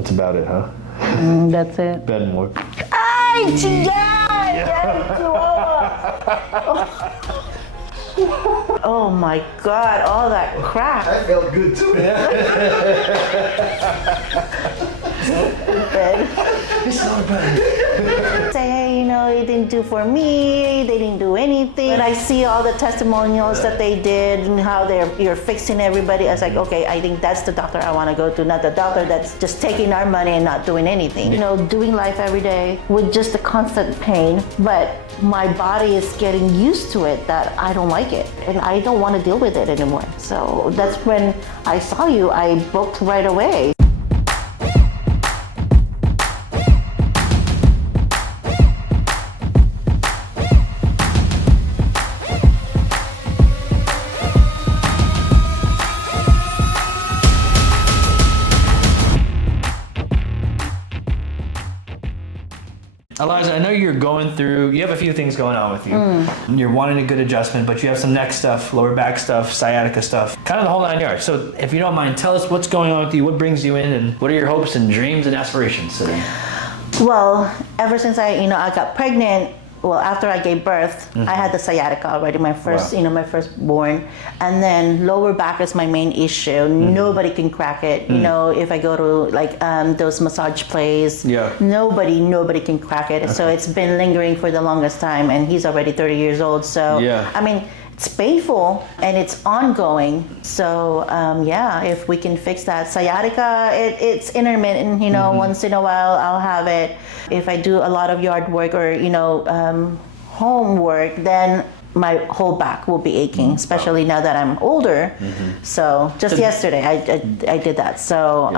That's about it, huh? That's it. Bed and work. Ay, chingada! Oh my God, all that crap. That felt good too. It's not bad. Say, hey, you know, they didn't do for me, they didn't do anything. But I see all the testimonials that they did and how you're fixing everybody. I was like, okay, I think that's the doctor I want to go to, not the doctor that's just taking our money and not doing anything. You know, doing life every day with just the constant pain, but my body is getting used to it that I don't like it and I don't want to deal with it anymore. So that's when I saw you, I booked right away. Eliza, I know you have a few things going on with you. You're wanting a good adjustment, but you have some neck stuff, lower back stuff, sciatica stuff, kind of the whole 9 yards. So if you don't mind, tell us what's going on with you, what brings you in, and what are your hopes and dreams and aspirations today? Well, ever since I got pregnant, well, after I gave birth, I had the sciatica already, my first, my firstborn. And then lower back is my main issue. Nobody can crack it. You know, if I go to like those massage places, nobody can crack it. Okay. So it's been lingering for the longest time, and he's already 30 years old. So, I mean, it's painful and it's ongoing. So if we can fix that. Sciatica, it's intermittent, once in a while I'll have it. If I do a lot of yard work or, homework, then my whole back will be aching, especially now that I'm older. So just yesterday I did that. So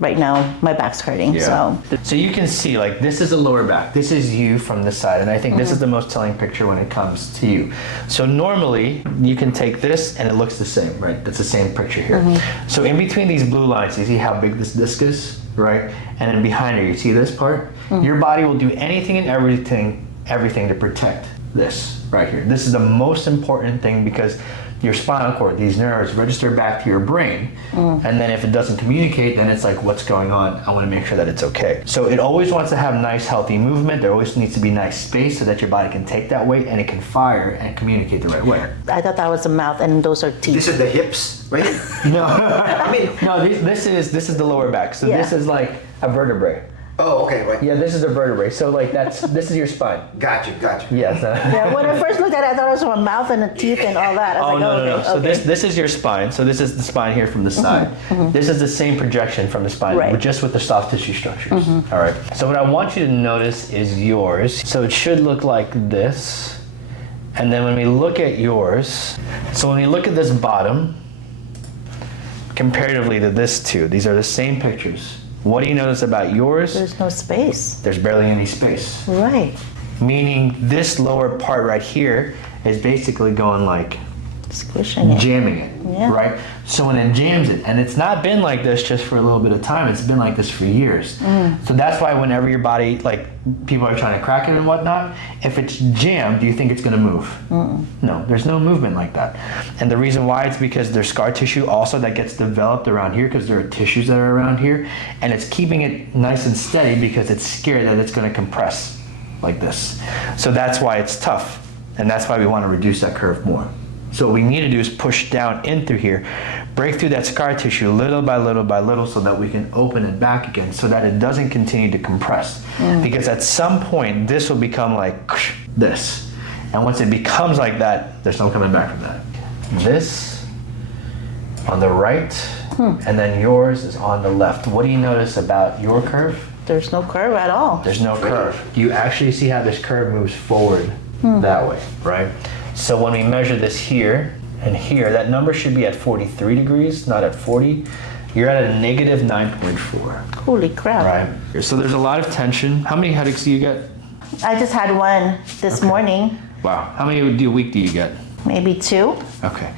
right now my back's hurting. So you can see, like, this is the lower back. This is you from this side, and I think this is the most telling picture when it comes to you. So normally you can take this and it looks the same, right? That's the same picture here. So in between these blue lines, you see how big this disc is, right? And then behind it, you see this part? Your body will do anything and everything to protect this right here. This is the most important thing because your spinal cord, these nerves register back to your brain, and then if it doesn't communicate, then it's like, what's going on? I want to make sure that it's okay. So it always wants to have nice, healthy movement. There always needs to be nice space so that your body can take that weight and it can fire and communicate the right way. I thought that was the mouth and those are teeth. This is the hips, right? No, I mean, no. This is the lower back. So this is like a vertebrae. Oh, okay, right. Yeah, this is a vertebrae. So like this is your spine. Got you. Yes. Yeah, when I first looked at it, I thought it was from a mouth and the teeth and all that. I was no. So okay. this is your spine. So this is the spine here from the side. This is the same projection from the spine, but just with the soft tissue structures. All right. So what I want you to notice is yours. So it should look like this. And then when we look at yours, so when we look at this bottom, comparatively to this two, these are the same pictures. What do you notice about yours? There's no space. There's barely any space. Right. Meaning this lower part right here is basically going like squishing it. Jamming it, right? So when it jams it, and it's not been like this just for a little bit of time, it's been like this for years. So that's why whenever your body, like people are trying to crack it and whatnot, if it's jammed, do you think it's gonna move? No, there's no movement like that. And the reason why it's because there's scar tissue also that gets developed around here because there are tissues that are around here, and it's keeping it nice and steady because it's scared that it's gonna compress like this. So that's why it's tough, and that's why we wanna reduce that curve more. So what we need to do is push down in through here, break through that scar tissue little by little by little so that we can open it back again so that it doesn't continue to compress. Because at some point, this will become like this. And once it becomes like that, there's no coming back from that. This on the right, and then yours is on the left. What do you notice about your curve? There's no curve at all. There's no curve. You actually see how this curve moves forward that way, right? So when we measure this here and here, that number should be at 43 degrees, not at 40. You're at a negative 9.4. Holy crap. Right. So there's a lot of tension. How many headaches do you get? I just had one this morning. Wow. How many a week do you get? Maybe 2. Okay.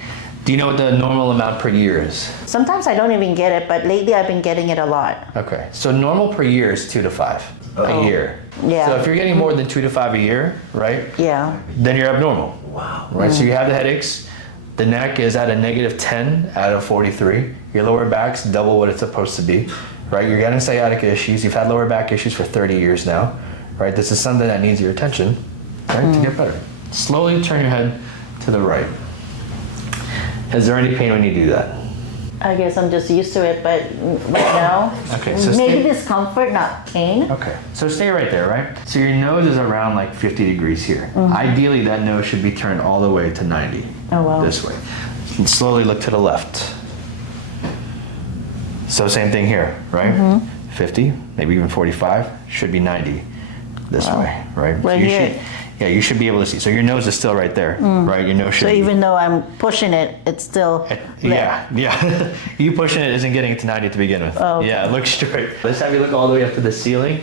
Do you know what the normal amount per year is? Sometimes I don't even get it, but lately I've been getting it a lot. Okay. So normal per year is 2 to 5 a year. Yeah. So if you're getting more than 2 to 5 a year, right? Yeah. Then you're abnormal. Wow. Right. So you have the headaches. The neck is at a negative 10 out of 43. Your lower back's double what it's supposed to be. right? You're getting sciatica issues. You've had lower back issues for 30 years now, right? This is something that needs your attention, right, to get better. Slowly turn your head to the right. Is there any pain when you do that? I guess I'm just used to it, but right now, Okay, so maybe stay, discomfort, not pain. okay, so stay right there, right? So your nose is around like 50 degrees here. Ideally, that nose should be turned all the way to 90. Oh, wow. This way. And slowly look to the left. So same thing here, right? 50, maybe even 45, should be 90 this way, right? Right so you here. should, yeah, you should be able to see. So your nose is still right there, right? Your nose should So be, even though I'm pushing it, it's still there. yeah. You pushing it isn't getting it to 90 to begin with. Oh, okay. Yeah, look straight. Let's have you look all the way up to the ceiling.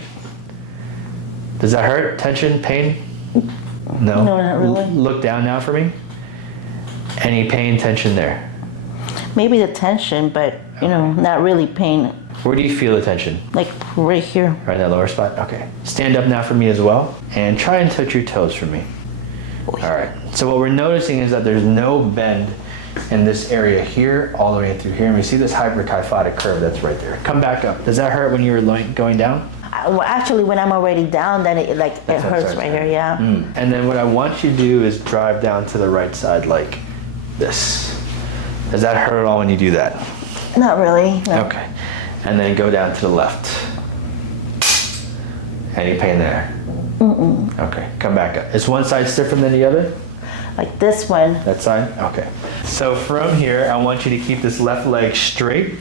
Does that hurt? Tension? Pain? No? No, not really. Look down now for me. Any pain, tension there? Maybe the tension, but you know, not really pain. Where do you feel the tension? Like right here. Right in that lower spot? Okay. Stand up now for me as well, and try and touch your toes for me. All right. So what we're noticing is that there's no bend in this area here, all the way through here, and we see this hyperkyphotic curve that's right there. Come back up. Does that hurt when you were going down? Well, actually, when I'm already down, then it hurts right here. Yeah. And then what I want you to do is drive down to the right side like this. Does that hurt at all when you do that? Not really. No. Okay. And then go down to the left. Any pain there? Okay, come back up. Is one side stiffer than the other? Like this one. That side? Okay. So from here, I want you to keep this left leg straight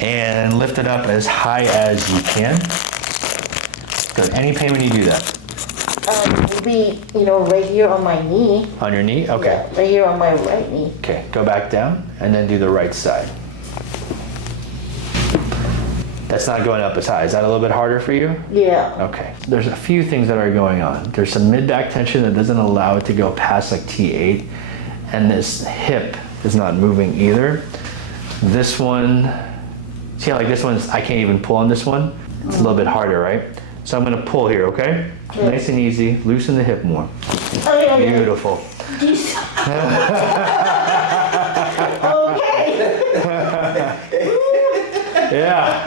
and lift it up as high as you can. Good. Any pain when you do that? Maybe, right here on my knee. On your knee? Okay. Yeah, right here on my right knee. Okay, go back down and then do the right side. That's not going up as high. Is that a little bit harder for you? Yeah. Okay. There's a few things that are going on. There's some mid-back tension that doesn't allow it to go past like T8, and this hip is not moving either. This one, see how like this one's, I can't even pull on this one? It's a little bit harder, right? So I'm gonna pull here, okay? Yeah. Nice and easy. Loosen the hip more. Oh, yeah, yeah. Beautiful. Okay. Yeah.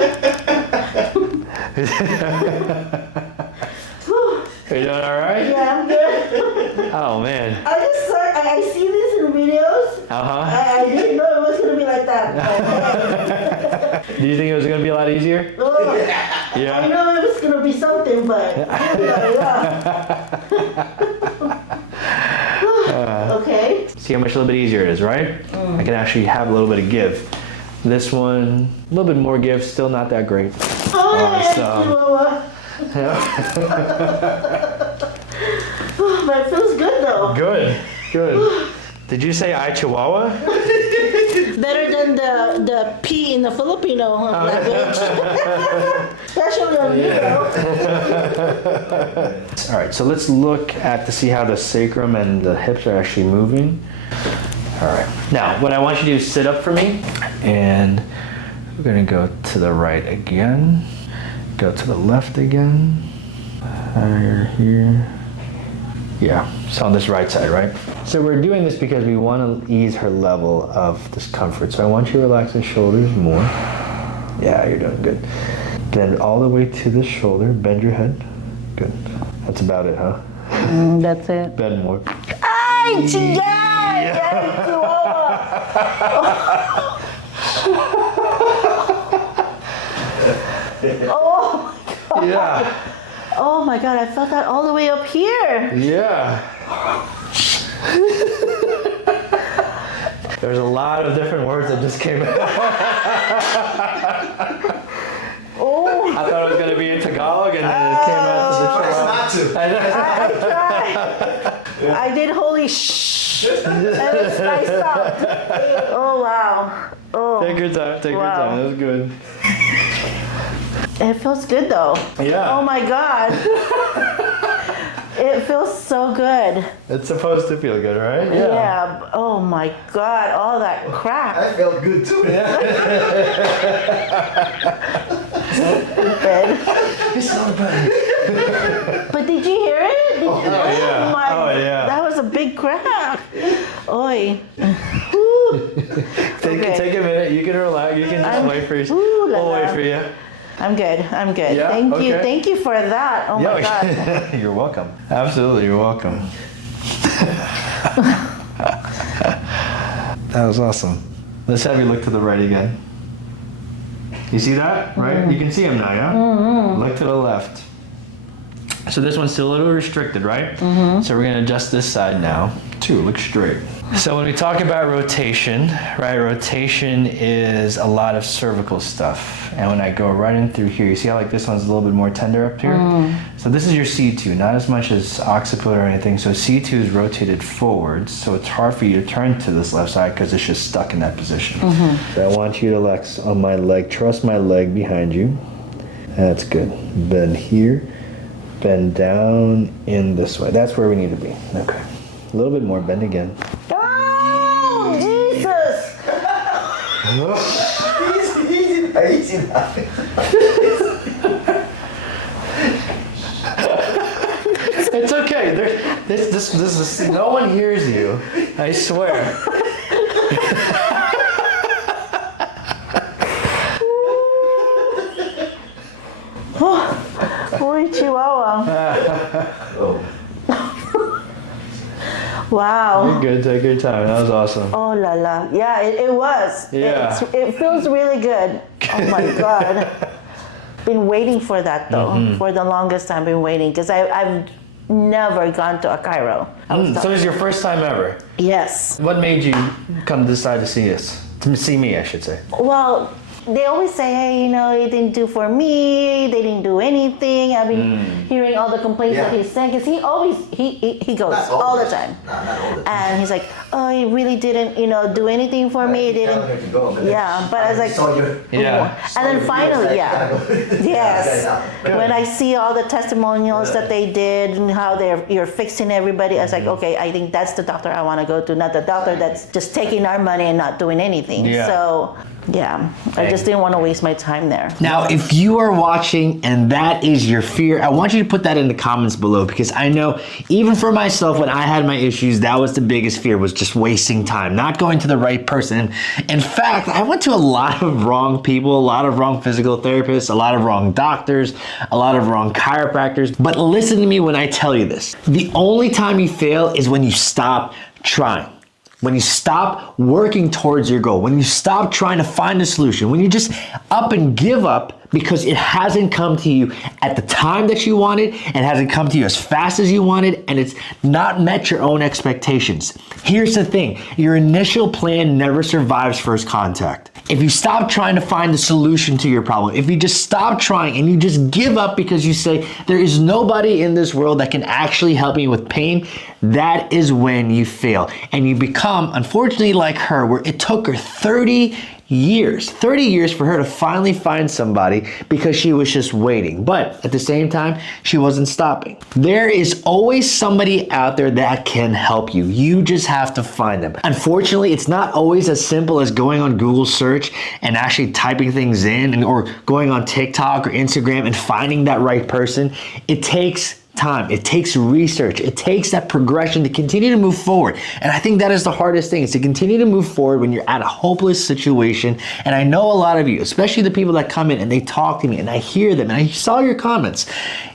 Are you doing all right? Yeah, I'm good. Oh man. I see this in videos. Uh-huh. I didn't know it was gonna be like that. Do you think it was gonna be a lot easier? Oh, Yeah. I know it was gonna be something, but yeah. Okay. See how much a little bit easier it is, right? I can actually have a little bit of give. This one, a little bit more give, still not that great. Oh, but it feels good though. Good, good. Did you say I Chihuahua? Better than the P in the Filipino language. Especially on All right, so let's look at to see how the sacrum and the hips are actually moving. All right, now what I want you to do is sit up for me, and we're gonna go to the right again, go to the left again, higher here. Yeah, it's on this right side, right? So we're doing this because we want to ease her level of discomfort. So I want you to relax the shoulders more. Yeah, you're doing good. Bend all the way to the shoulder, bend your head. Good. That's about it, huh? That's it. Bend more. Ay, Oh my God. Yeah. Oh my God, I felt that all the way up here. Yeah. There's a lot of different words that just came out. Oh. I thought it was going to be in Tagalog, and then it came out to the Not to. I tried. I did holy shh. And I stopped. Oh wow. Oh. Take your time, take your Wow. time. That was good. It feels good though. Yeah. Oh my God. It feels so good. It's supposed to feel good, right? Yeah. Oh my God. All that crap. I felt good too. It's not bad. But did you hear it? Did you, yeah. my, Oh, yeah. That was a big crack. Oi. Take a minute. You can relax. You can just wait for you. Ooh la We'll wait la. for you. I'm good. I'm good. Yeah? Thank you. Okay. Thank you for that. Oh my God. You're welcome. Absolutely, you're welcome. That was awesome. Let's have you look to the right again. You see that? Right? You can see him now, yeah? Mm-hmm. Look to the left. So this one's still a little restricted, right? Mm-hmm. So we're gonna adjust this side now. Two, look straight. So when we talk about rotation, right? Rotation is a lot of cervical stuff. And when I go right in through here, you see how like this one's a little bit more tender up here? So this is your C2, not as much as occiput or anything. So C2 is rotated forwards, so it's hard for you to turn to this left side because it's just stuck in that position. So I want you to relax on my leg, trust my leg behind you. That's good. Bend here. Bend down in this way. That's where we need to be. Okay. A little bit more. Bend again. Oh, Jesus! Easy now. It's okay. This is no one hears you. I swear. Holy Chihuahua. Oh. Wow. You're good. Take your time. That was awesome. Oh la la. Yeah, it was. Yeah. It feels really good. Oh my God. Been waiting for that though. For the longest time, been waiting because I've never gone to a chiro. So it's your first time ever? Yes. What made you come decide to see us? To see me, I should say. Well, they always say, hey, you know, he didn't do for me. They didn't do anything. I've been hearing all the complaints that he's saying because he always he goes all the time. Not all the time. And he's like, oh, he really didn't, you know, do anything for me. He didn't. Yeah, but I was like, Yeah. and then finally, yes. When I see all the testimonials that they did and how you're fixing everybody, I was like, okay, I think that's the doctor I want to go to, not the doctor that's just taking our money and not doing anything. Yeah. So, yeah, I just didn't want to waste my time there. Now, if you are watching and that is your fear, I want you to put that in the comments below because I know even for myself, when I had my issues, that was the biggest fear, was just wasting time, not going to the right person. In fact, I went to a lot of wrong people, a lot of wrong physical therapists, a lot of wrong doctors, a lot of wrong chiropractors. But listen to me when I tell you this. The only time you fail is when you stop trying. When you stop working towards your goal, when you stop trying to find a solution, when you just up and give up because it hasn't come to you at the time that you wanted and hasn't come to you as fast as you wanted and it's not met your own expectations. Here's the thing, your initial plan never survives first contact. If you stop trying to find a solution to your problem, if you just stop trying and you just give up because you say, there is nobody in this world that can actually help me with pain, that is when you fail. And you become, unfortunately, like her, where it took her 30 years for her to finally find somebody because she was just waiting. But at the same time, she wasn't stopping. There is always somebody out there that can help you. You just have to find them. Unfortunately, it's not always as simple as going on Google search and actually typing things in or going on TikTok or Instagram and finding that right person. It takes time. It takes research. It takes that progression to continue to move forward. And I think that is the hardest thing, is to continue to move forward when you're at a hopeless situation. And I know a lot of you, especially the people that come in and they talk to me and I hear them and I saw your comments.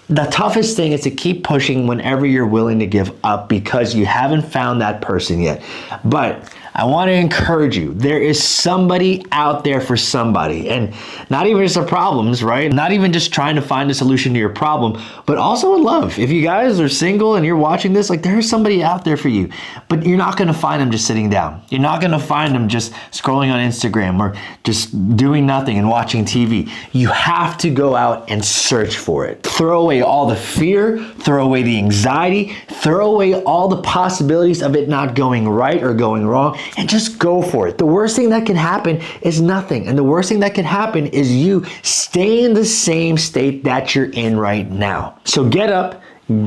The toughest thing is to keep pushing whenever you're willing to give up because you haven't found that person yet. But I want to encourage you, there is somebody out there for somebody, and not even just the problems, right? Not even just trying to find a solution to your problem, but also in love. If you guys are single and you're watching this, like, there's somebody out there for you, but you're not going to find them just sitting down. You're not going to find them just scrolling on Instagram or just doing nothing and watching TV. You have to go out and search for it. Throw away all the fear, throw away the anxiety, throw away all the possibilities of it not going right or going wrong, and just go for it. The worst thing that can happen is nothing. And the worst thing that can happen is you stay in the same state that you're in right now. So get up,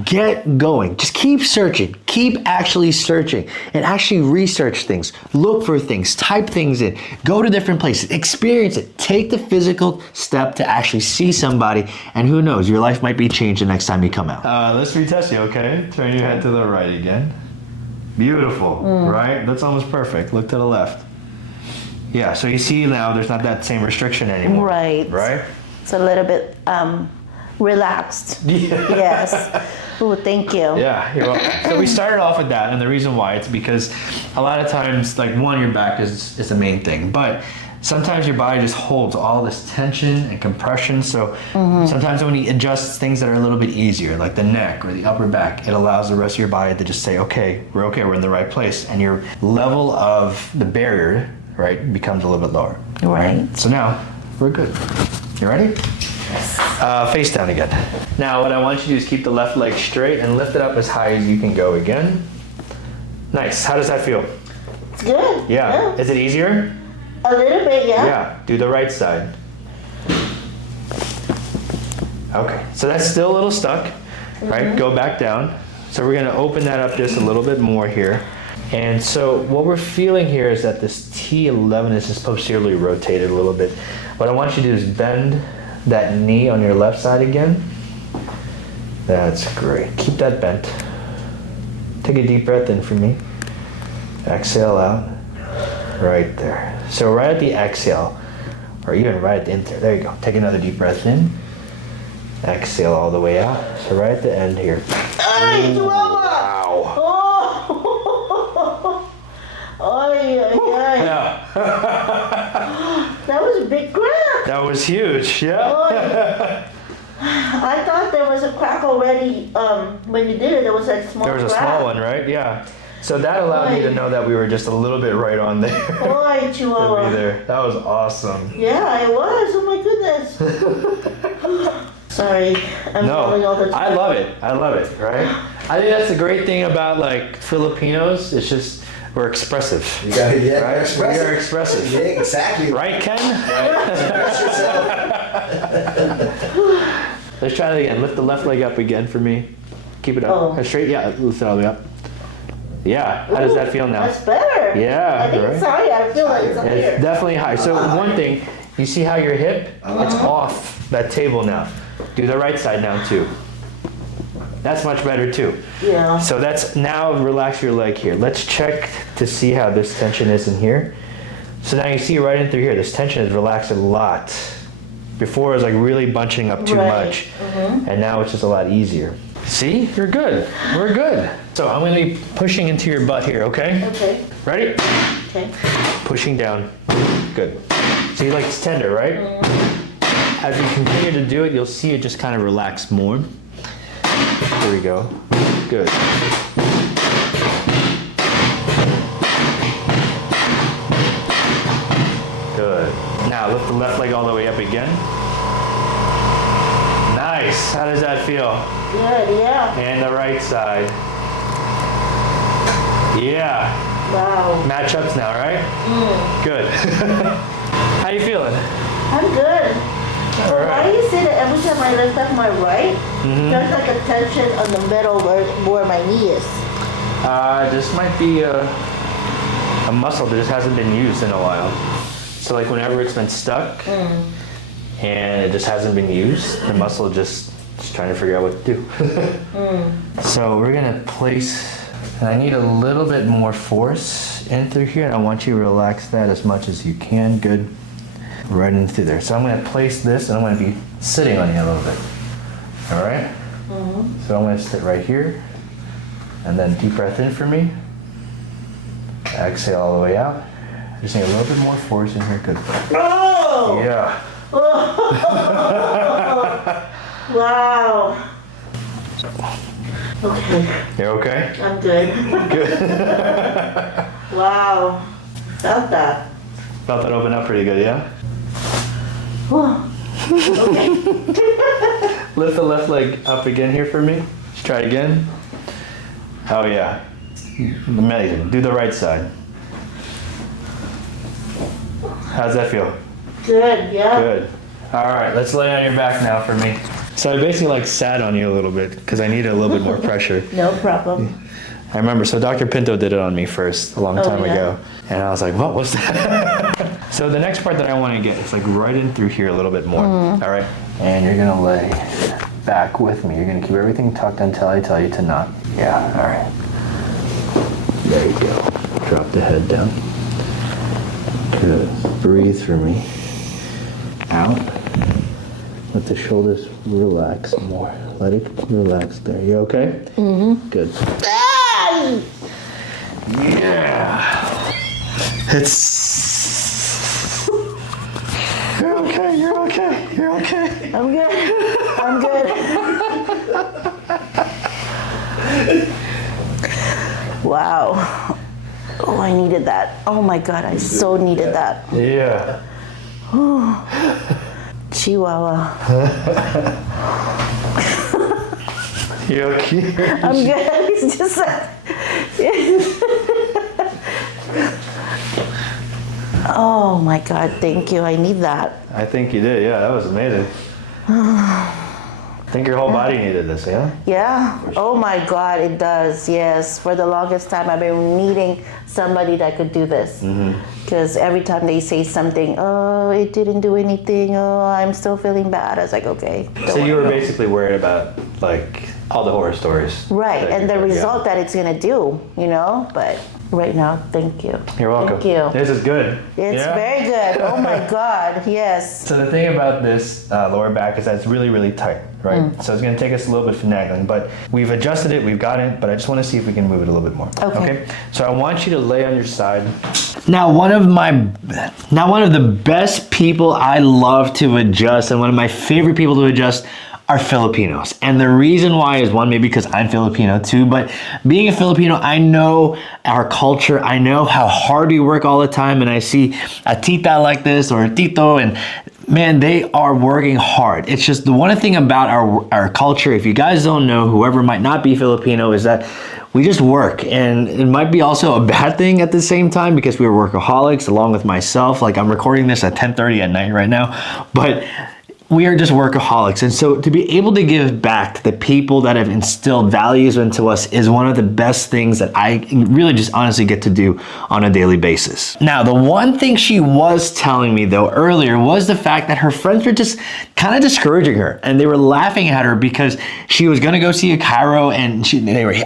get going. Just keep searching. Keep actually searching and actually research things. Look for things. Type things in. Go to different places. Experience it. Take the physical step to actually see somebody, and who knows, your life might be changed the next time you come out. Let's retest you, okay? Turn your head to the right again. Beautiful, right? That's almost perfect. Look to the left. Yeah, so you see now there's not that same restriction anymore. Right. Right? It's a little bit relaxed. Yeah. Yes. Oh, thank you. Yeah, you're welcome. So we started off with that, and the reason why it's because a lot of times, like one, your back is the main thing, but sometimes your body just holds all this tension and compression. So sometimes when you adjust things that are a little bit easier, like the neck or the upper back, it allows the rest of your body to just say, okay, we're in the right place, and your level of the barrier, right, becomes a little bit lower. Right. So now we're good. You ready? Face down again. Now what I want you to do is keep the left leg straight and lift it up as high as you can go again. Nice. How does that feel? It's good. Yeah. Is it easier? A little bit, yeah. Yeah. Do the right side. Okay. So that's still a little stuck, right? Go back down. So we're going to open that up just a little bit more here. And so what we're feeling here is that this T11 is just posteriorly rotated a little bit. What I want you to do is bend that knee on your left side again. That's great. Keep that bent. Take a deep breath in for me. Exhale out. Right there. So right at the exhale, or even right at the end there you go. Take another deep breath in. Exhale all the way out. So right at the end here. Ay, Wow. Oh. Ay, ay, ay. Yeah. That was a big crack. That was huge. Yeah. I thought there was a crack already. When you did it, there was a small There was a crack. small one, right? Yeah. So that allowed me to know that we were just a little bit right on there. Boy, To Chihuahua. be there. That was awesome. Yeah, it was. Oh my goodness. Sorry, I'm falling all the No, time. I love it. I love it, right? I think that's the great thing about like Filipinos. It's just we're expressive. You gotta get Right? expressive. We are expressive. Yeah, exactly. Right, Ken? Express yourself. Let's try that again. Lift the left leg up again for me. Keep it up. Oh. Straight. Yeah, lift it all the way up. Yeah. How does that feel now? That's better. Yeah, I think it's right? high. I feel like it's up It's here. definitely high. So one thing, you see how your hip, it's off that table now. Do the right side now too. That's much better too. Yeah. So that's now relax your leg here. Let's check to see how this tension is in here. So now you see right in through here, this tension is relaxed a lot. Before it was like really bunching up too Right. much. And now it's just a lot easier. See, you're good. We're good. So I'm gonna be pushing into your butt here, okay? Okay. Ready? Okay. Pushing down. Good. See, like it's tender, right? As you continue to do it, you'll see it just kind of relax more. Here we go. Good. Good. Now lift the left leg all the way up again. Nice. How does that feel? Good. Yeah. And the right side. Yeah. Wow. Match ups now, right? Good. How you feeling? I'm good. All Why right. do you say that every time I lift up my right, there's like a tension on the middle where my knee is? This might be a muscle that just hasn't been used in a while. So like whenever it's been stuck and it just hasn't been used, the muscle just trying to figure out what to do. So we're gonna place, and I need a little bit more force in through here, and I want you to relax that as much as you can. Good. Right in through there. So I'm gonna place this, and I'm gonna be sitting on you a little bit. All right? So I'm gonna sit right here, and then deep breath in for me. Exhale all the way out. Just need a little bit more force in here. Good. Oh! Yeah. Wow. Okay, You okay? I'm good. Good. Wow. Felt that. Felt that open up pretty good, yeah? Whew. Okay. Lift the left leg up again here for me. Let's try it again. Oh yeah. Amazing. Do the right side. How's that feel? Good, yeah. Good. All right, let's lay on your back now for me. So I basically like sat on you a little bit because I needed a little bit more pressure. No problem. I remember, so Dr. Pinto did it on me first a long time yeah. ago. And I was like, what was that? So the next part that I want to get is like right in through here a little bit more. All right. And you're going to lay back with me. You're going to keep everything tucked until I tell you to not. Yeah, all right. There you go. Drop the head down. Good. Breathe through me. Out. Let the shoulders relax more. Let it relax there. You okay? Mm-hmm. Good. Yeah. It's. You're okay. You're okay. You're okay. I'm good. I'm good. Wow. Oh, I needed that. Oh my God, I so needed that. Yeah. Chihuahua. You okay? I'm good. It's just like. Oh my God, thank you. I need that. I think you did. Yeah, that was amazing. I think your whole body needed this, yeah? Yeah. Oh my God, it does. Yes. For the longest time, I've been needing somebody that could do this. Because every time they say something, oh, it didn't do anything. Oh, I'm still feeling bad. I was like, okay. So you were basically worried about like all the horror stories. Right. And the result that it's going to do, you know? But right now, thank you. You're welcome. Thank you. This is good. It's very good. Oh my God. Yes. So the thing about this lower back is that it's really, really tight, right? So it's going to take us a little bit of finagling, but we've adjusted it, we've got it, but I just want to see if we can move it a little bit more. Okay. So I want you to lay on your side. Now, one of the best people I love to adjust, and one of my favorite people to adjust, are Filipinos. And the reason why is, one, maybe because I'm Filipino too, but being a Filipino, I know our culture, I know how hard we work all the time, and I see a tita like this or a tito, and man, they are working hard. It's just the one thing about our culture, if you guys don't know, whoever might not be Filipino, is that we just work. And it might be also a bad thing at the same time because we're workaholics, along with myself. Like, I'm recording this at 10:30 at night right now, but we are just workaholics. And so to be able to give back to the people that have instilled values into us is one of the best things that I really just honestly get to do on a daily basis. Now, the one thing she was telling me though earlier was the fact that her friends were just kind of discouraging her, and they were laughing at her because she was gonna go see a chiro, and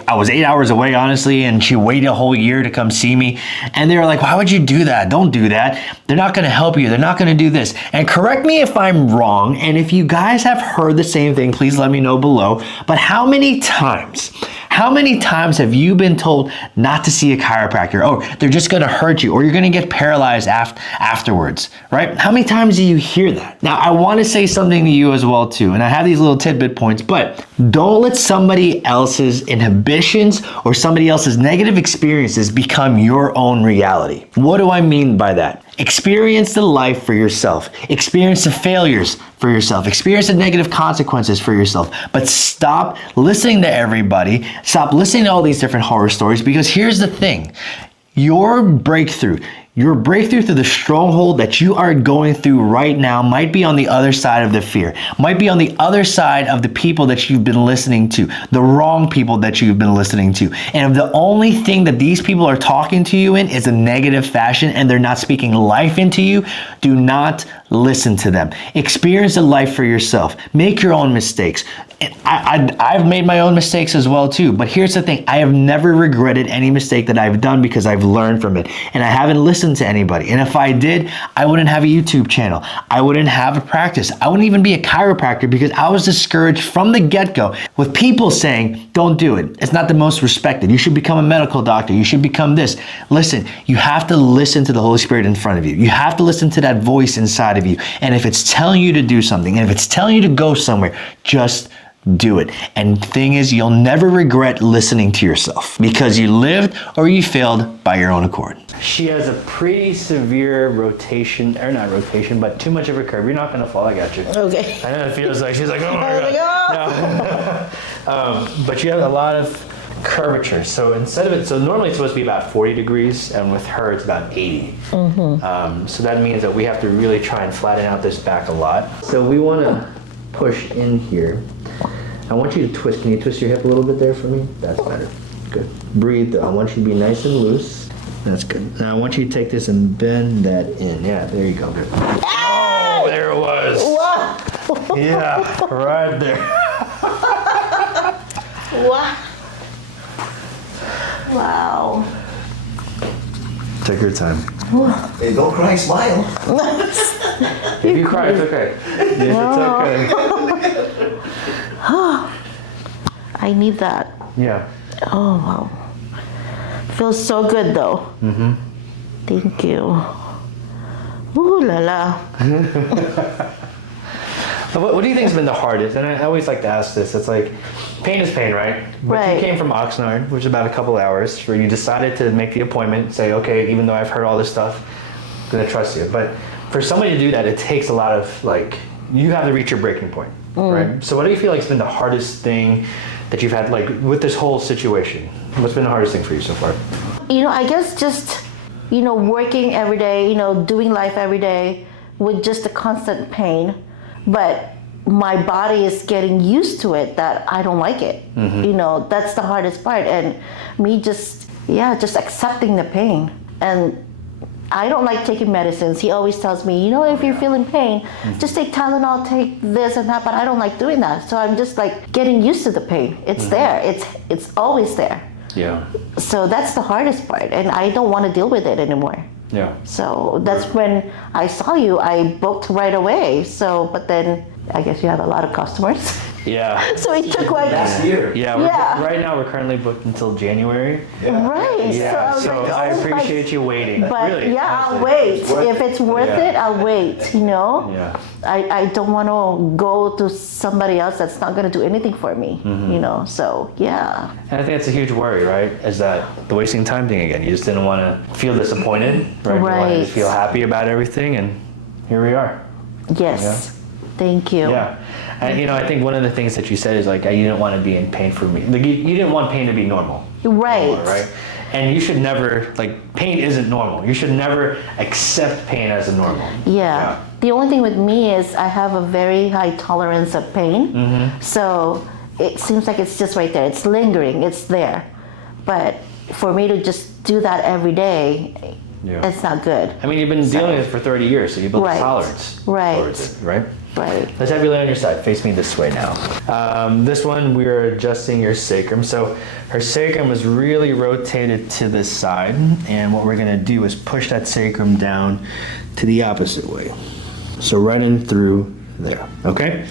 I was 8 hours away, honestly, and she waited a whole year to come see me. And they were like, why would you do that? Don't do that. They're not gonna help you. They're not gonna do this. And correct me if I'm wrong, and if you guys have heard the same thing, please let me know below. But how many times have you been told not to see a chiropractor? Oh, they're just gonna hurt you, or you're gonna get paralyzed afterwards, right? How many times do you hear that? Now, I wanna say something to you as well too, and I have these little tidbit points, but don't let somebody else's inhibitions or somebody else's negative experiences become your own reality. What do I mean by that? Experience the life for yourself. Experience the failures for yourself. Experience the negative consequences for yourself. But stop listening to everybody. Stop listening to all these different horror stories, because here's the thing. Your breakthrough through the stronghold that you are going through right now might be on the other side of the fear, might be on the other side of the people that you've been listening to, the wrong people that you've been listening to. And if the only thing that these people are talking to you in is a negative fashion and they're not speaking life into you, do not listen to them. Experience a life for yourself. Make your own mistakes. I've made my own mistakes as well too, but here's the thing. I have never regretted any mistake that I've done because I've learned from it, and I haven't listened to anybody. And if I did, I wouldn't have a YouTube channel. I wouldn't have a practice. I wouldn't even be a chiropractor because I was discouraged from the get-go with people saying, don't do it. It's not the most respected. You should become a medical doctor. You should become this. Listen, you have to listen to the Holy Spirit in front of you. You have to listen to that voice inside of you. And if it's telling you to do something, and if it's telling you to go somewhere, just do it. And the thing is, you'll never regret listening to yourself because you lived or you failed by your own accord. She has a pretty severe rotation, or not rotation, but too much of a curve. You're not gonna fall, I got you. Okay. I know it feels like, she's like, oh my God. No. But you have a lot of curvature. So instead of it, so normally it's supposed to be about 40 degrees, and with her it's about 80. So that means that we have to really try and flatten out this back a lot. So we wanna push in here. I want you to twist. Can you twist your hip a little bit there for me? That's better. Good. Breathe. I want you to be nice and loose. That's good. Now I want you to take this and bend that in. Yeah, there you go. Good. Oh, there it was. Wow. Yeah, right there. Wow. Wow. Take your time. Hey, don't cry, smile. If you cry, it's okay. It's okay. I need that. Yeah. Oh, wow. Feels so good, though. Mm-hmm. Thank you. Ooh la la. What do you think has been the hardest? And I always like to ask this. It's like, pain is pain, right? But Right. you came from Oxnard, which is about a couple hours, where you decided to make the appointment, say, okay, even though I've heard all this stuff, I'm gonna trust you. But for somebody to do that, it takes a lot of, like, you have to reach your breaking point, right? So what do you feel like has been the hardest thing that you've had, like, with this whole situation? What's been the hardest thing for you so far? I guess just, working every day, doing life every day with just the constant pain. But my body is getting used to it that I don't like it. That's the hardest part. And me just accepting the pain. And I don't like taking medicines. He always tells me, if you're feeling pain, just take Tylenol, take this and that, but I don't like doing that. So I'm just like getting used to the pain. It's there. It's always there. Yeah. So that's the hardest part, and I don't want to deal with it anymore. Yeah. So that's when I saw you, I booked right away. So, but then I guess you have a lot of customers. Yeah. So it took like, Last year. Yeah, right now we're currently booked until January. right. Yeah, was so like, I oh my- appreciate you waiting. But really, yeah, I'll honestly. wait. If it's worth Yeah. it, I'll wait, Yeah. I don't want to go to somebody else that's not going to do anything for me, so yeah. And I think that's a huge worry, right? Is that the wasting time thing again? You just didn't want to feel disappointed, right? You wanted to Right. feel happy about everything, and here we are. Yes. Thank you. Yeah. And I think one of the things that you said is like, you didn't want to be in pain for me. Like, you didn't want pain to be normal. Right. Anymore, right? And you should never, like, pain isn't normal. You should never accept pain as a normal. Yeah. The only thing with me is I have a very high tolerance of pain. So it seems like it's just right there. It's lingering. It's there. But for me to just do that every day, Yeah. it's not good. I mean, you've been dealing with it for 30 years, so you built Right. a tolerance Right. towards it, right? Right. Let's have you lay on your side. Face me this way now. This one, we're adjusting your sacrum. So her sacrum is really rotated to this side, and what we're gonna do is push that sacrum down to the opposite way. So right in through there, okay?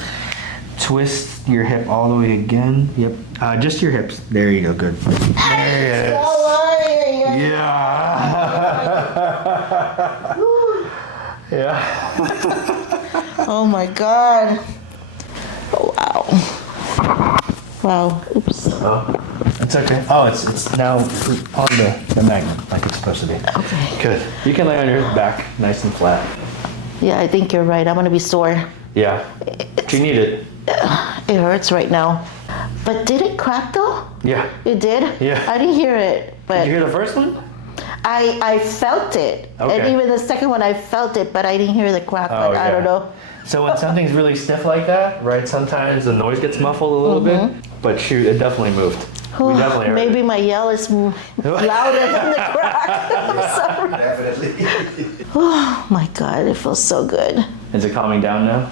Twist your hip all the way again. Yep, just your hips. There you go, good. There it is. Yeah. Yeah. Oh my God. Oh, wow. Wow. Oops. Oh, it's okay. Oh, it's now on the magnet like it's supposed to be. Okay. Good. You can lay on your back nice and flat. Yeah, I think you're right. I'm going to be sore. Yeah. Do you need it? It hurts right now. But did it crack though? Yeah. It did? Yeah. I didn't hear it, but Did you hear the first one? I felt it. Okay. And even the second one, I felt it, but I didn't hear the crack. Oh, But I don't yeah. know. So when something's really stiff like that, right, sometimes the noise gets muffled a little bit, but shoot, it definitely moved. We definitely heard Maybe it. my yell is louder than the crack. Sorry. Definitely. Oh my God, it feels so good. Is it calming down now?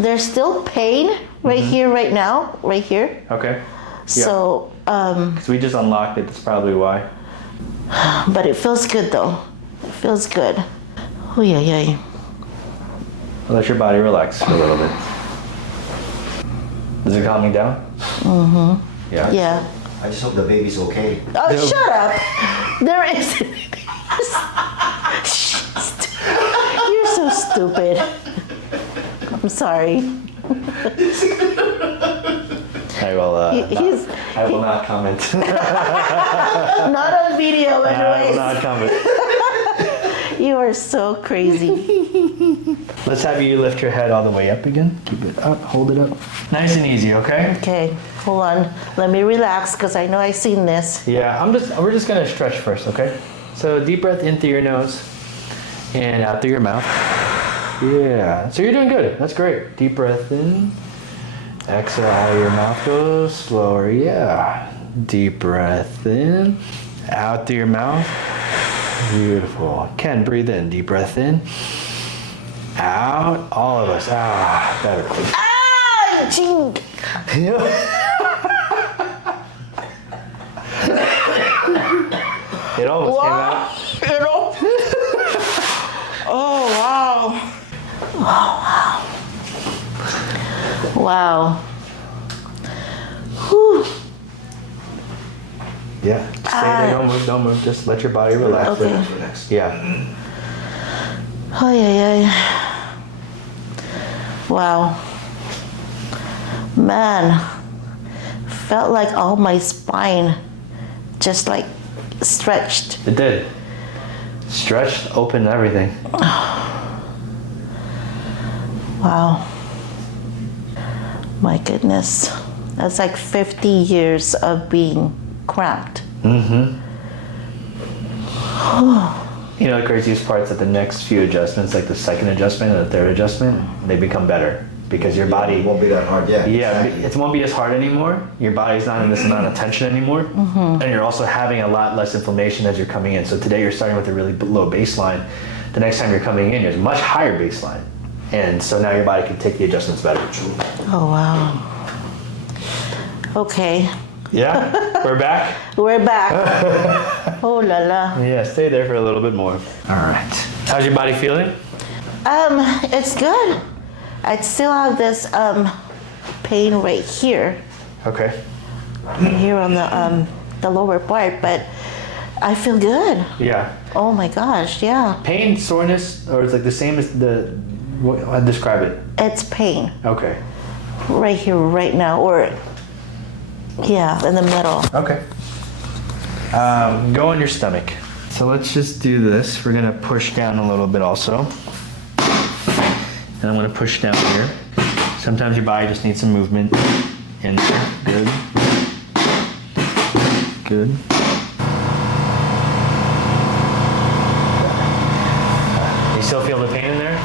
There's still pain right here, right now, right here. Okay. So, Because we just unlocked it, that's probably why. but it feels good though. It feels good. Oh yeah, yeah. Let your body relax for a little bit. Is it calming down? Mm-hmm. Yeah? Yeah. I just hope the baby's okay. Oh, No. shut up. There is. You're so stupid. I'm sorry. I will, He's I will not comment. not on video, I will anyways. not comment. You are so crazy. Let's have you lift your head all the way up again. Keep it up, hold it up. Nice and easy, okay? Okay, hold on. Let me relax because I know I've seen this. Yeah, we're just gonna stretch first, okay? So deep breath in through your nose and out through your mouth. Yeah, so you're doing good. That's great. Deep breath in. Exhale, out of your mouth goes slower. Yeah. Deep breath in. Out through your mouth. Beautiful. Ken, breathe in. Deep breath in. Out. All of us. Ah, better. Ah, ching. It almost came out. You know? Oh, wow. Wow. Whew. Yeah. Stay there. Don't move. Don't move. Just let your body relax. Okay. Relax. Yeah. Oh, yeah. Wow. Man, felt like all my spine just like stretched. It did. Stretched, open, everything. Wow. My goodness. That's like 50 years of being cramped. Mm-hmm. You know, the craziest part is that the next few adjustments, like the second adjustment and the third adjustment, they become better because your body It won't be that hard, yeah. Yeah, Exactly. it won't be as hard anymore. Your body's not in this amount of tension anymore. And you're also having a lot less inflammation as you're coming in. So today you're starting with a really low baseline. The next time you're coming in, there's a much higher baseline. And so now your body can take the adjustments better. Oh, wow. Okay, Yeah, we're back. we're back. Oh, la la. Yeah, stay there for a little bit more. All right. How's your body feeling? It's good. I still have this pain right here. Okay. Here on the lower part, but I feel good. Yeah. Oh my gosh, yeah. Pain, soreness, or it's like the same as I'd describe it. It's pain Okay. right here, right now, or yeah, in the middle. Okay. Go on your stomach. So let's just do this. We're gonna push down a little bit also. And I'm gonna push down here. Sometimes your body just needs some movement in there. Good. Good. You still feel the pain in there?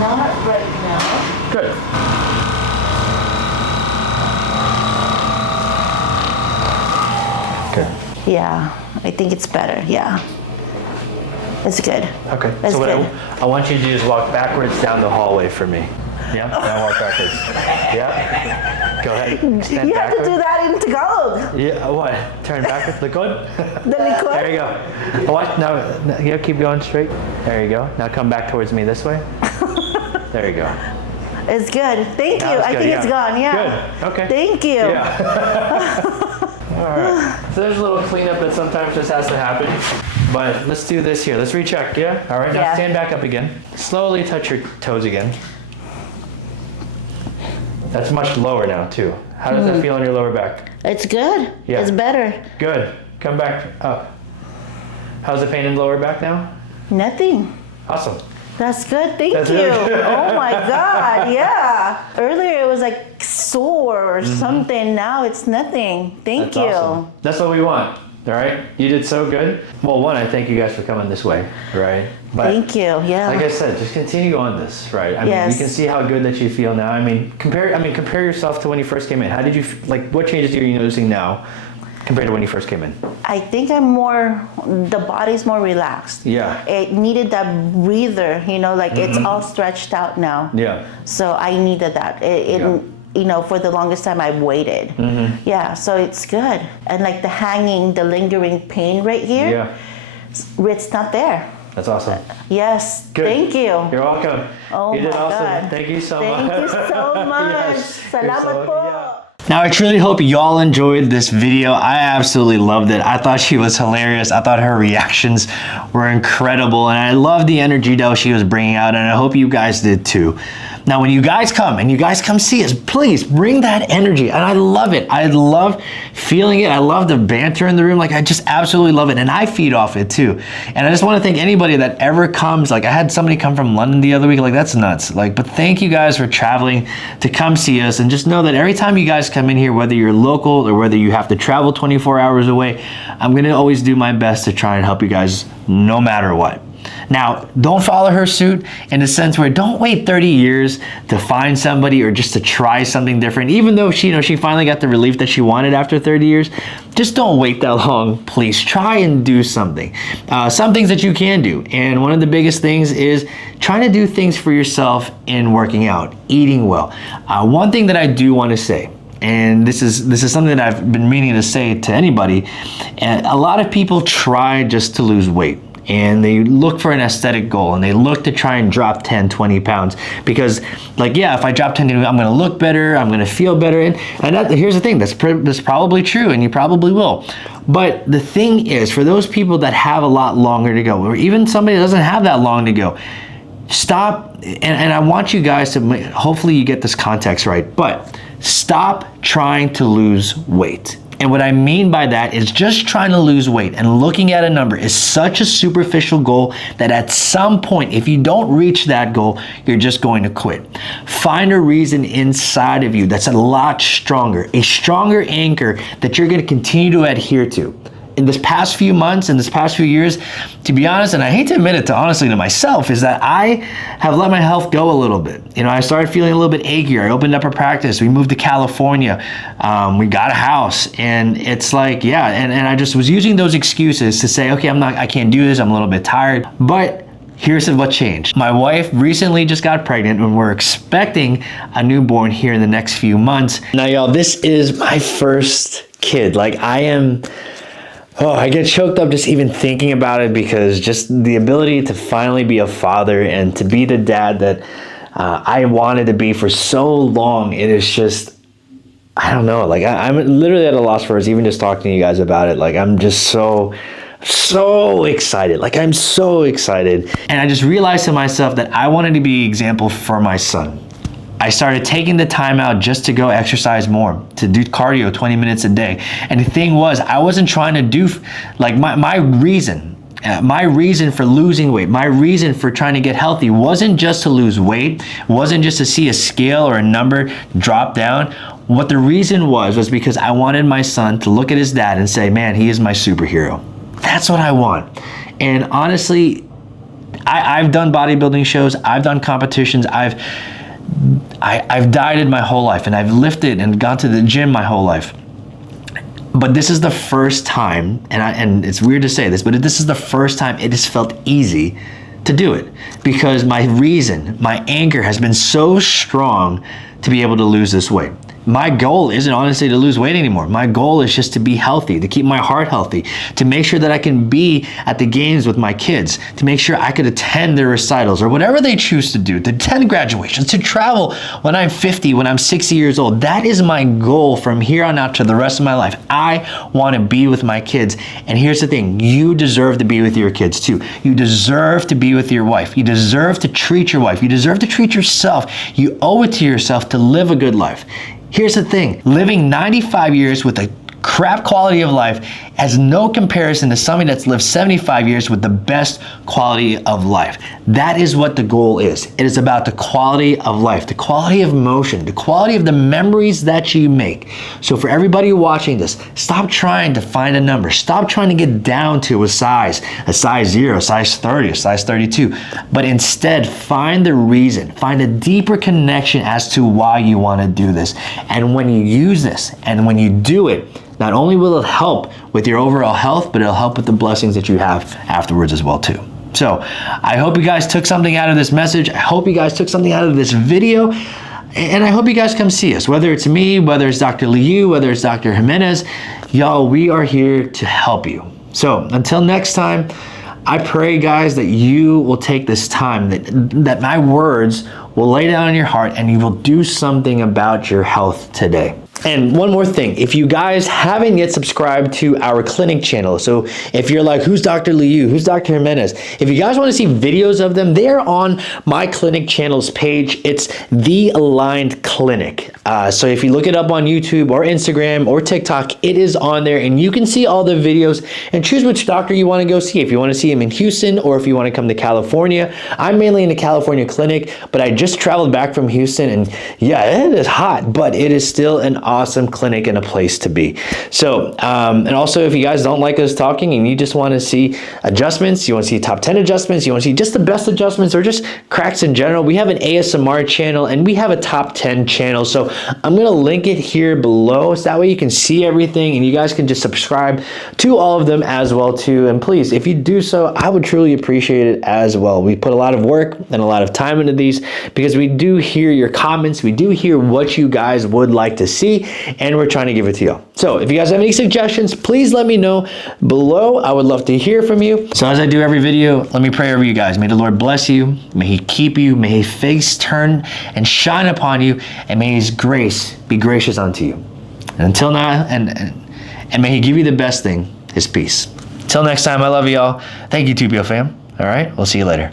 Not right now. Good. Good. Yeah, I think it's better. Yeah, it's good. Okay. That's so what good. I want you to do is walk backwards down the hallway for me. Yeah. Now walk backwards. Yeah. Go ahead. Stand You have to backwards. do that in Tagalog. Yeah. What? Turn backwards. Likod. The liquid. There you go. What? Now, yeah. Keep going straight. There you go. Now come back towards me this way. There you go. It's good. Thank Now you. it's I good, think yeah. it's gone. Yeah. Good. Okay. Thank you. Yeah. All right. So there's a little cleanup that sometimes just has to happen. But let's do this here. Let's recheck, yeah? All right, now Yeah. stand back up again. Slowly touch your toes again. That's much lower now, too. How does that feel on your lower back? It's good. Yeah. It's better. Good. Come back up. How's the pain in the lower back now? Nothing. Awesome. That's good. Thank That's you. really good. Oh my God. Yeah. Earlier it was like sore or something. Now it's nothing. Thank That's you. awesome. That's what we want. All right? You did so good. Well, one, I thank you guys for coming this way, right? But Thank you. Yeah. like I said, just continue on this, right? I mean, Yes. you can see how good that you feel now. I mean, compare yourself to when you first came in. How did you like? What changes are you noticing now compared to when you first came in? I think the body's more relaxed. Yeah. It needed that breather, like it's all stretched out now. Yeah. So I needed that. For the longest time I waited. Yeah, so it's good. And like the lingering pain right here, Yeah. it's not there. That's awesome. Yes, Good. thank you. You're welcome. Oh You did my awesome. God. Thank you so much. Thank you so much. Yes. You're Salamat po. yeah. Now, I truly hope y'all enjoyed this video. I absolutely loved it. I thought she was hilarious. I thought her reactions were incredible, and I love the energy that she was bringing out, and I hope you guys did too. Now, when you guys come see us, please bring that energy, and I love it. I love feeling it. I love the banter in the room. Like, I just absolutely love it, and I feed off it too. And I just want to thank anybody that ever comes. Like, I had somebody come from London the other week. Like, that's nuts. Like, but thank you guys for traveling to come see us, and just know that every time you guys come in here, whether you're local or whether you have to travel 24 hours away, I'm gonna always do my best to try and help you guys no matter what. Now, don't follow her suit in the sense where don't wait 30 years to find somebody or just to try something different. Even though she finally got the relief that she wanted after 30 years, just don't wait that long. Please try and do something. Some things that you can do. And one of the biggest things is trying to do things for yourself in working out, eating well. One thing that I do want to say, and this is something that I've been meaning to say to anybody, and a lot of people try just to lose weight. and they look for an aesthetic goal, and they look to try and drop 10, 20 pounds because, like, yeah, if I drop 10, I'm gonna look better, I'm gonna feel better, and here's the thing, that's probably true, and you probably will. But the thing is, for those people that have a lot longer to go, or even somebody that doesn't have that long to go, stop, and I want you guys to, hopefully you get this context right, but stop trying to lose weight. And what I mean by that is just trying to lose weight and looking at a number is such a superficial goal that at some point, if you don't reach that goal, you're just going to quit. Find a reason inside of you that's a lot stronger, a stronger anchor that you're going to continue to adhere to. In this past few months, in this past few years, to be honest, and I hate to admit it honestly to myself, is that I have let my health go a little bit. You know, I started feeling a little bit achy. I opened up a practice. We moved to California. We got a house, and it's like, yeah, and I just was using those excuses to say, okay, I can't do this. I'm a little bit tired. But here's what changed. My wife recently just got pregnant, and we're expecting a newborn here in the next few months. Now, y'all, this is my first kid. Like, I get choked up just even thinking about it, because just the ability to finally be a father and to be the dad that I wanted to be for so long, it is just, I don't know, like I'm literally at a loss for words even just talking to you guys about it. Like, I'm just so excited. Like, I'm so excited. And I just realized to myself that I wanted to be an example for my son. I started taking the time out just to go exercise more, to do cardio 20 minutes a day. And the thing was, I wasn't trying to do, like, my reason for losing weight, my reason for trying to get healthy wasn't just to lose weight, wasn't just to see a scale or a number drop down. What the reason was because I wanted my son to look at his dad and say, man, he is my superhero. That's what I want. And honestly, I've done bodybuilding shows, I've done competitions, I've dieted my whole life, and I've lifted and gone to the gym my whole life. But this is the first time, and it's weird to say this, but this is the first time it has felt easy to do it, because my anchor has been so strong to be able to lose this weight. My goal isn't honestly to lose weight anymore. My goal is just to be healthy, to keep my heart healthy, to make sure that I can be at the games with my kids, to make sure I could attend their recitals or whatever they choose to do, to attend graduations, to travel when I'm 50, when I'm 60 years old. That is my goal from here on out to the rest of my life. I want to be with my kids. And here's the thing, you deserve to be with your kids too. You deserve to be with your wife. You deserve to treat your wife. You deserve to treat yourself. You owe it to yourself to live a good life. Here's the thing, living 95 years with a crap quality of life has no comparison to somebody that's lived 75 years with the best quality of life. That is what the goal is. It is about the quality of life, the quality of motion, the quality of the memories that you make. So for everybody watching this, stop trying to find a number. Stop trying to get down to a size 0, a size 30, a size 32, but instead find the reason, find a deeper connection as to why you want to do this. And when you use this and when you do it, not only will it help with your overall health, but it'll help with the blessings that you have afterwards as well too. So I hope you guys took something out of this message. I hope you guys took something out of this video. And I hope you guys come see us, whether it's me, whether it's Dr. Liu, whether it's Dr. Jimenez. Y'all, we are here to help you. So until next time, I pray, guys, that you will take this time, that my words will lay down in your heart and you will do something about your health today. And one more thing, if you guys haven't yet subscribed to our clinic channel, so if you're like, who's Dr. Liu, who's Dr. Jimenez, if you guys want to see videos of them, they're on my clinic channel's page. It's The Aligned Clinic. So if you look it up on YouTube or Instagram or TikTok, it is on there and you can see all the videos and choose which doctor you want to go see. If you want to see him in Houston or if you want to come to California. I'm mainly in the California clinic, but I just traveled back from Houston and yeah, it is hot, but it is still an awesome clinic and a place to be. So, and also if you guys don't like us talking and you just want to see adjustments, you want to see top 10 adjustments, you want to see just the best adjustments or just cracks in general, we have an ASMR channel and we have a top 10 channel. So I'm going to link it here below so that way you can see everything and you guys can just subscribe to all of them as well too. And please, if you do so, I would truly appreciate it as well. We put a lot of work and a lot of time into these because we do hear your comments. We do hear what you guys would like to see. easy, and we're trying to give it to you. So if you guys have any suggestions, please let me know below. I would love to hear from you. So as I do every video, let me pray over you guys. May the Lord bless you. May he keep you. May his face turn and shine upon you, and may his grace be gracious unto you. And until now, and may he give you the best thing, his peace. Till next time, I love you all. Thank you, Tubio fam. All right, we'll see you later.